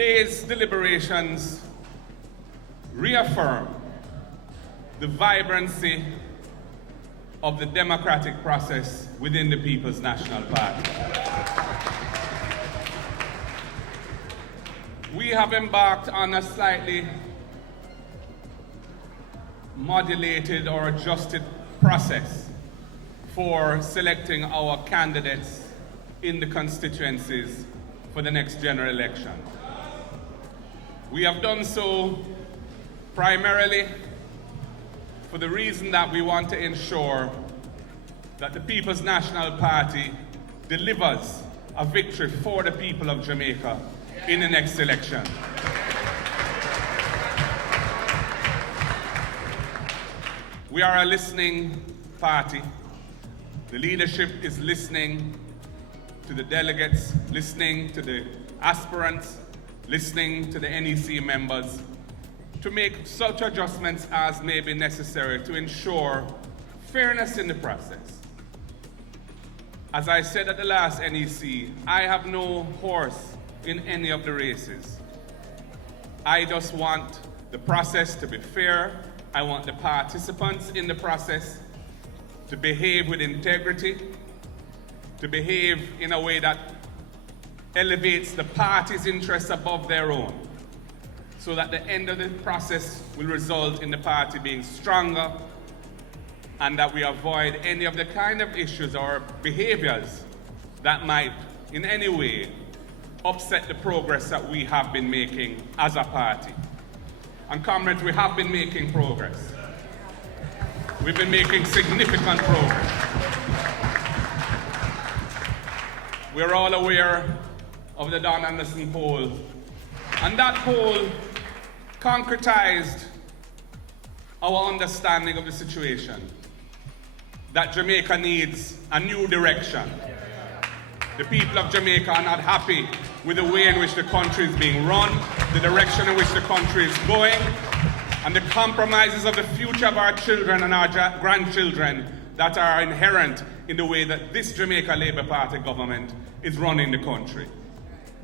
Today's deliberations reaffirm the vibrancy of the democratic process within the People's National Party. We have embarked on a slightly modulated or adjusted process for selecting our candidates in the constituencies for the next general election. We have done so primarily for the reason that we want to ensure that the People's National Party delivers a victory for the people of Jamaica in the next election. We are a listening party. The leadership is listening to the delegates, listening to the aspirants, listening to the NEC members, to make such adjustments as may be necessary to ensure fairness in the process. As I said at the last NEC, I have no horse in any of the races. I just want the process to be fair. I want the participants in the process to behave with integrity, to behave in a way that elevates the party's interests above their own, so that the end of the process will result in the party being stronger and that we avoid any of the kind of issues or behaviors that might in any way upset the progress that we have been making as a party. And comrades, we have been making progress. We've been making significant progress. We're all aware of the Don Anderson poll, and that poll concretized our understanding of the situation, that Jamaica needs a new direction. The people of Jamaica are not happy with the way in which the country is being run, the direction in which the country is going, and the compromises of the future of our children and our grandchildren that are inherent in the way that this Jamaica Labour Party government is running the country.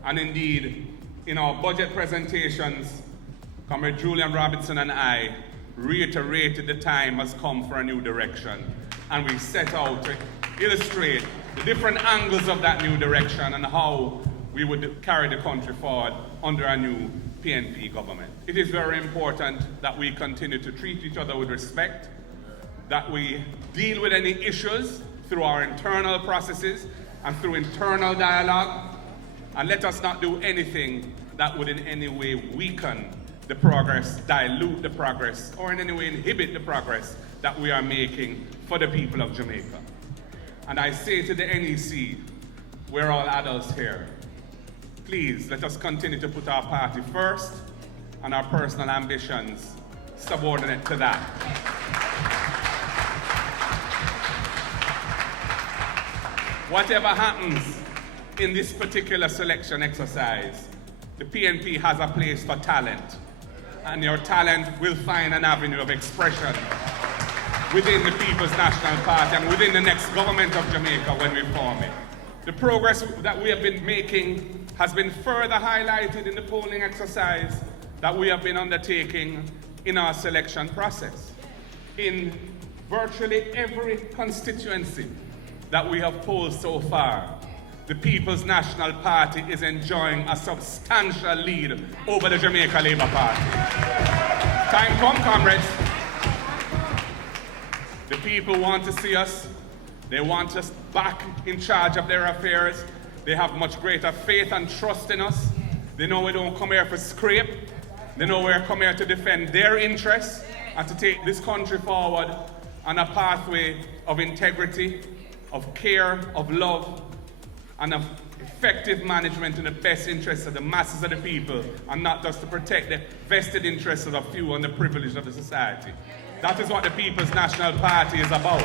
And indeed, in our budget presentations, Comrade Julian Robinson and I reiterated the time has come for a new direction. And we set out to illustrate the different angles of that new direction and how we would carry the country forward under a new PNP government. It is very important that we continue to treat each other with respect, that we deal with any issues through our internal processes and through internal dialogue, and let us not do anything that would in any way weaken the progress, dilute the progress, or in any way inhibit the progress that we are making for the people of Jamaica. And I say to the NEC, we're all adults here. Please, let us continue to put our party first and our personal ambitions subordinate to that. Whatever happens in this particular selection exercise, the PNP has a place for talent, and your talent will find an avenue of expression within the People's National Party and within the next government of Jamaica when we form it. The progress that we have been making has been further highlighted in the polling exercise that we have been undertaking in our selection process. In virtually every constituency that we have polled so far, the People's National Party is enjoying a substantial lead over the Jamaica Labour Party. Time come, comrades. The people want to see us. They want us back in charge of their affairs. They have much greater faith and trust in us. They know we don't come here for scrape. They know we're come here to defend their interests and to take this country forward on a pathway of integrity, of care, of love, and of effective management in the best interests of the masses of the people, and not just to protect the vested interests of a few and the privilege of the society. That is what the People's National Party is about.